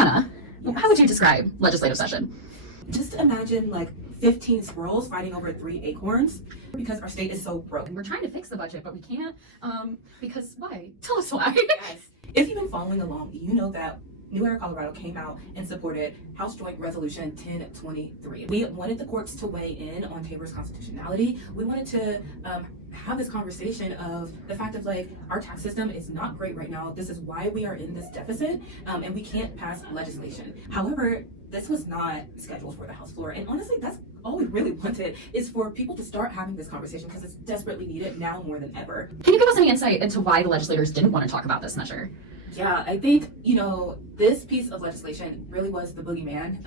Kiyana, how would you describe legislative session? Just imagine like 15 squirrels fighting over 3 acorns because our state is so broke. And we're trying to fix the budget, but we can't because why? Tell us why. Yes. If you've been following along, you know that New Era Colorado came out and supported House Joint Resolution 1023. We wanted the courts to weigh in on Tabor's constitutionality. We wanted to have this conversation of the fact of like our tax system is not great right now. This is why we are in this deficit and we can't pass legislation. However, this was not scheduled for the House floor. And honestly, that's all we really wanted is for people to start having this conversation because it's desperately needed now more than ever. Can you give us any insight into why the legislators didn't want to talk about this measure? Yeah, I think, this piece of legislation really was the boogeyman,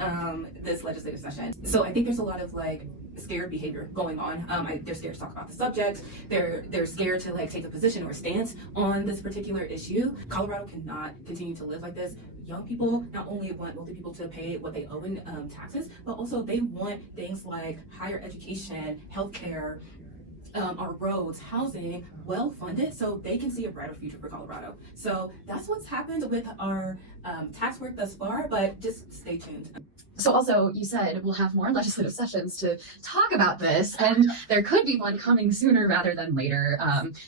this legislative session. So I think there's a lot of like scared behavior going on. They're scared to talk about the subject. They're scared to like take a position or stance on this particular issue. Colorado cannot continue to live like this. Young people not only want wealthy people to pay what they owe in taxes, but also they want things like higher education, healthcare, our roads, housing, well funded so they can see a brighter future for Colorado. So that's what's happened with our tax work thus far, but just stay tuned. So also, you said we'll have more legislative sessions to talk about this, and there could be one coming sooner rather than later.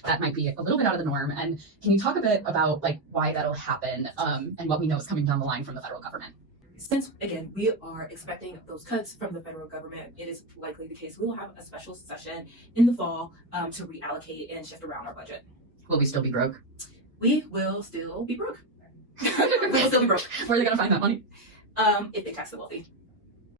That might be a little bit out of the norm. And can you talk a bit about like why that'll happen and what we know is coming down the line from the federal government? Since, again, we are expecting those cuts from the federal government, it is likely the case we will have a special session in the fall to reallocate and shift around our budget. Will we still be broke? We will still be broke. We will still be broke. Where are they going to find that money? If they tax the wealthy.